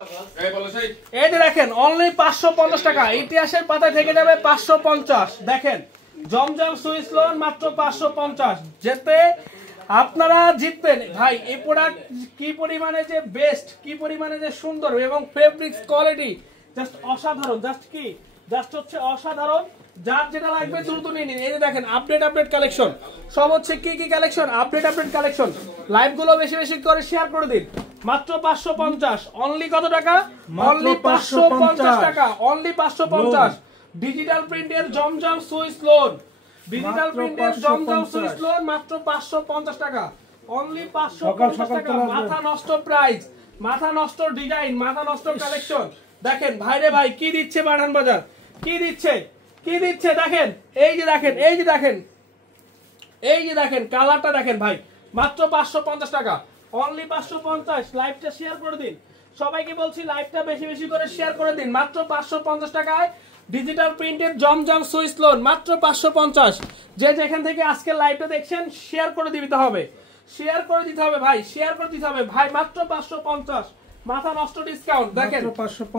এই যে দেখেন অনলি 550 টাকা, ইতিহাসের পাতায় থেকে যাবে 550। দেখেন জমজম সুইস লোন মাত্র 550, যেতে আপনারা জিতবেন ভাই। এই প্রোডাক্ট কি পরিমাণে যে বেস্ট, কি পরিমাণে যে সুন্দর এবং ফেব্রিক্স কোয়ালিটি জাস্ট অসাধারণ, জাস্ট হচ্ছে অসাধারণ। যার যেটা লাগবে দ্রুত নিয়ে নিন। এই যে দেখেন আপডেট কালেকশন, সব হচ্ছে কি কালেকশন, আপডেট কালেকশন। লাইভ গুলো বেশি বেশি করে শেয়ার করে দিন। মাত্র 550, অনলি কত টাকা? অনলি 550 টাকা, অনলি 550। ডিজিটাল প্রিন্টের জমজম সুইস লোন, ডিজিটাল প্রিন্টের জমজম সুইস লোন মাত্র 550 টাকা, অনলি 550 টাকা। মাথা নষ্ট প্রাইস, মাথা নষ্ট ডিজাইন, মাথা নষ্ট কালেকশন। দেখেন ভাইরে ভাই কি দিচ্ছে পাঠান বাজার, কি দিচ্ছে দেখেন। এই যে দেখেন কালারটা দেখেন ভাই, মাত্র 550 টাকা, অনলি 550। লাইভটা শেয়ার করে দিন, সবাইকে বলছি লাইভটা বেশি বেশি করে শেয়ার করে দিন। মাত্র 550 টাকায় ডিজিটাল প্রিন্টেড জমজম সুইস লোন মাত্র 550। যে যেখান থেকে আজকে লাইভটা দেখছেন শেয়ার করে দিতে হবে, ভাই, শেয়ার করে দিতে হবে ভাই। মাত্র 550, মাথা নষ্ট ডিসকাউন্ট। দেখেন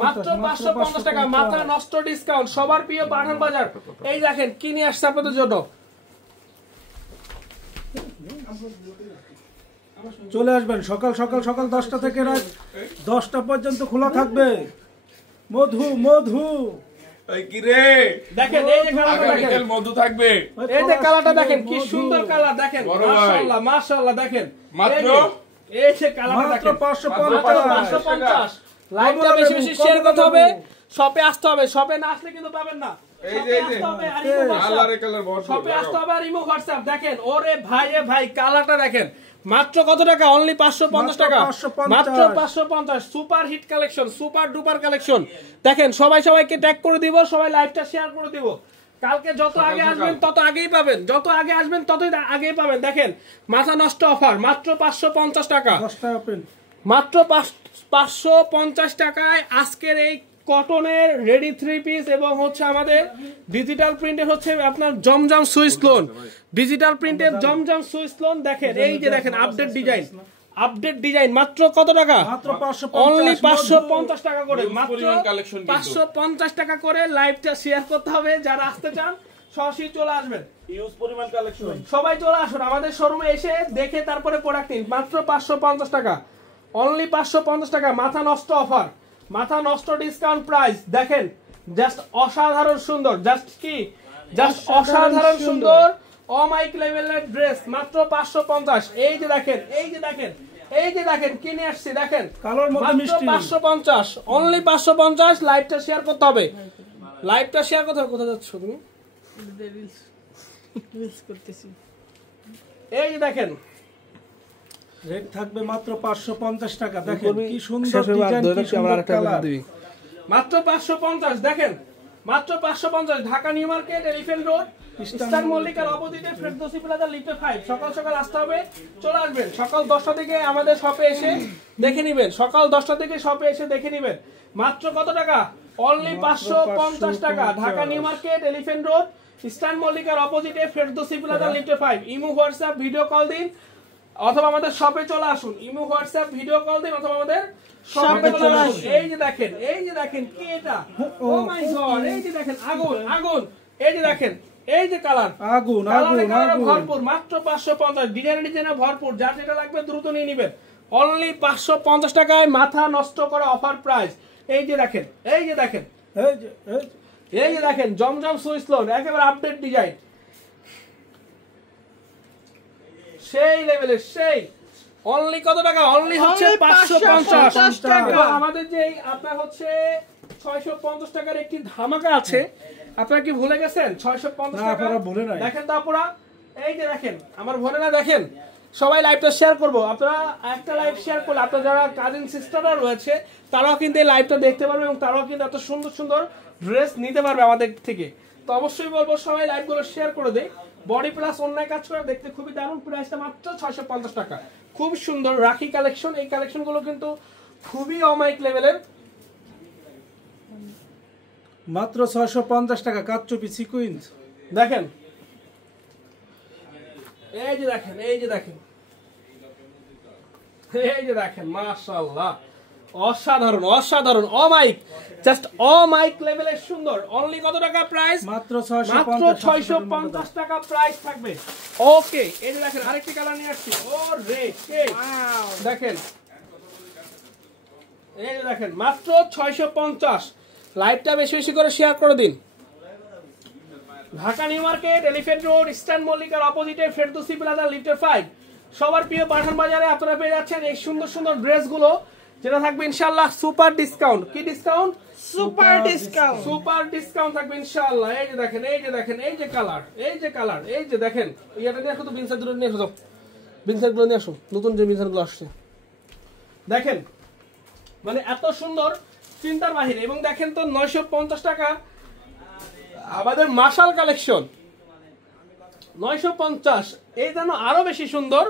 মাত্র 550 টাকা, মাথা নষ্ট ডিসকাউন্ট। সবার প্রিয় পাঠান বাজার। এই দেখেন কি নিয়ে আসছে আপনাদের জন্য। চলে আসবেন সকাল 10টা থেকে রাত 10টা পর্যন্ত খোলা থাকবে। মধু কি রে দেখেন, এই যে কালারটা দেখেন, মধু থাকবে। এই যে কালারটা দেখেন কি সুন্দর কালার, দেখেন মাশাআল্লাহ দেখেন মাত্র এই যে কালারটা দেখেন 550। লাইভটা বেশি বেশি শেয়ার করতে হবে, শপে আসতে হবে, শপে না আসলে কিন্তু পাবেন না। শপে আসতে হবে আর ইমো হোয়াটসঅ্যাপ। দেখেন ওরে ভাই কালারটা দেখেন। মাত্র কত টাকা? অনলি 550 টাকা, মাত্র 550। Super hit collection, super duper collection. দেখেন সবাইকে ট্যাগ করে দিব, সবাই লাইভটা শেয়ার করে দিব। কালকে যত আগে আসবেন তত আগেই পাবেন, যত আগে আসবেন ততই আগেই পাবেন। দেখেন মাথা নষ্ট অফার, মাত্র 550 টাকা, মাত্র 550 টাকায় আজকের এই কটনের রেডি 3 পিস এবং হচ্ছে আমাদের ডিজিটাল প্রিন্টের হচ্ছে আপনার জমজম সুইস লোন, ডিজিটাল প্রিন্টের জমজম সুইস লোন। দেখেন এই যে দেখেন আপডেট ডিজাইন মাত্র কত টাকা? অনলি 550 টাকা করে, মাত্র 550 টাকা করে। লাইভটা শেয়ার করতে হবে, যারা আসতে চান সরাসরি চলে আসবেন। ইউজ পরিমাণ কালেকশন, সবাই চলে আসুন আমাদের শোরুমে এসে দেখে তারপরে প্রোডাক্ট নিন। মাত্র 550 টাকা, অনলি 550 টাকা। মাথা নষ্ট অফার, মাথা নষ্ট ডিসকাউন্ট প্রাইস। দেখেন জাস্ট অসাধারণ সুন্দর, জাস্ট অসাধারণ সুন্দর অমাইক লেভেলের ড্রেস মাত্র 550। এই যে দেখেন কি নিয়ে আসছি, দেখেন মাত্র 550, অনলি 550। লাইভটা শেয়ার করতে হবে, কোথায় যাচ্ছ তুমি? এই যে দেখেন রেট থাকবে মাত্র 550 টাকা। দেখেন কি সুন্দর ডিজাইন, কি সুন্দর কালার, মাত্র 550। দেখেন মাত্র 550। Dhaka New Market, Elephant Road, Eastern মল্লিকার অপোজিটে ফেরদৌসি প্লাজা লিফটে 5। সকাল আসতে হবে, চলে আসবেন। সকাল 10টা থেকে আমাদের শপে এসে দেখে নেবেন, মাত্র কত টাকা? অনলি 550 টাকা। Dhaka New Market, Elephant Road, Eastern মল্লিকার অপোজিটে ফেরদৌসি প্লাজা লিফটে 5। ইমো হোয়াটসঅ্যাপ ভিডিও কল দিন অথবা আমাদের শপে চলে আসুন। ইমো হোয়াটসঅ্যাপ ভিডিও কল দিন অথবা আমাদের শপে চলে আসুন। এই যে দেখেন কি এটা, ও মাই গড, এই যে দেখেন আগুন, এই যে দেখেন এই যে কালার আগুন ভরপুর, মাত্র 550। ডিজাইনে ভরপুর, যার যেটা লাগবে দ্রুত নিয়ে নেবেন। অনলি 550 টাকায় মাথা নষ্ট করা অফার প্রাইস। এই যে দেখেন জমজম সুইস লোন, একেবারে আপডেট ডিজাইন, সেই লেভেলের, সেই। অনলি কত টাকা? অনলি হচ্ছে 550 টাকা। আমাদের যে আপনার হচ্ছে 650 টাকার একটি ধামাকা আছে, আপনারা কি ভুলে গেছেন? 650 টাকা দেখেন তো আপনারা। এই যে দেখেন আমার বোনেরা, দেখেন সবাই লাইভটা শেয়ার করব। আপনারা একটা লাইভ শেয়ার করলে আপনার যারা কাজিন সিস্টাররা রয়েছে তারাও কিন্তু এই লাইভটা দেখতে পারবে এবং তারাও কিন্তু এত সুন্দর সুন্দর ড্রেস নিতে পারবে আমাদের থেকে। তো অবশ্যই বলবো সবাই লাইভগুলো শেয়ার করে দেয়। বডি প্লাস অন্যায় কাজ করে, দেখতে খুবই দারুণ। প্রাইসটা মাত্র 650 টাকা, খুব সুন্দর রাখি কালেকশন। এই কালেকশনগুলো কিন্তু খুবই অমাইক লেভেলের, মাত্র 650 টাকা। কাটচুপি সিকোয়েন্স দেখেন, এই যে দেখেন মাশাআল্লাহ অসাধারণ অসাধারণ অমাইক, জাস্ট অমাইক লেভেলের সুন্দর। অনলি কত টাকা প্রাইস? মাত্র মাত্র 650 টাকা প্রাইস থাকবে। ওকে, এই যে দেখেন আরেকটি কালার নিয়ে আসছি। ও রে দেখেন, এই যে দেখেন মাত্র 650। লাইভটা বেশি বেশি করে শেয়ার করে দিন। Dhaka New Market, Elephant Road, Eastern মল্লিকার অপোজিটে ফেরদৌসি প্লাজা লিফটের 5 সবার প্রিয় পাঠান বাজারে আপনারা পেয়ে যাচ্ছেন এই সুন্দর সুন্দর ড্রেসগুলো, যেটা থাকবে ইনশাআল্লাহ সুপার ডিসকাউন্ট। কি discount? Super discount. Super discount থাকবে ইনশাআল্লাহ। এই যে দেখেন, এই যে দেখেন, এই যে কালার, এই যে কালার, এই যে দেখেন। এটা নিয়ে আসো তো, বিনসার দুটো নিয়ে আসো, বিনসার গুলো নিয়ে আসো, নতুন যে বিনসার গুলো আসছে দেখেন, মানে এত সুন্দর চিন্তার বাহিরে। এবং দেখেন তো 950 টাকা আমাদের মাশাল কালেকশন, 950। এই যেন আরো বেশি সুন্দর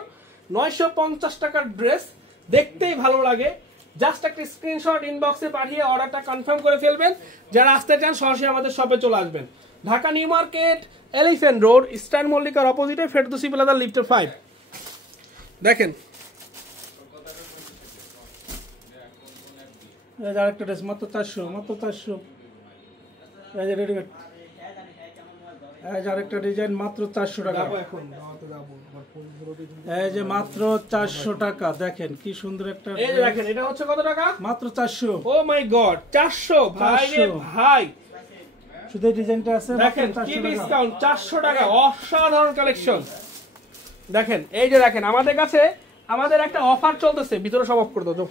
950 টাকার ড্রেস, দেখতেই ভালো লাগে। জাস্ট একটা স্ক্রিনশট ইনবক্সে পাঠিয়ে অর্ডারটা কনফার্ম করে ফেলবেন। যারা আসতে চান সরাসরি আমাদের শপে চলে আসবেন। Dhaka New Market, Elephant Road, Eastern মল্লিকার অপোজিটে ফেরদৌসি প্লাজা লিফটের 5 দেখেন। এই যে আরেকটা ড্রেস মাত্র 400, মাত্র 400। এই যে রেডিমেড, এই যে আরেকটা ডিজাইন মাত্র 400 টাকা। এই যে মাত্র 400 টাকা, দেখেন কি সুন্দর একটা। এই যে দেখেন, এটা হচ্ছে কত টাকা? মাত্র 400। ও মাই গড, 400 ভাই রে 400 ভাই। শুধু এই ডিজাইনটা আছে, দেখেন কি ডিসকাউন্ট, 400 টাকা, অসাধারণ কালেকশন। দেখেন এই যে দেখেন, আমাদের কাছে আমাদের একটা অফার চলতেছে, ভিতরে সব অফ করে দাও।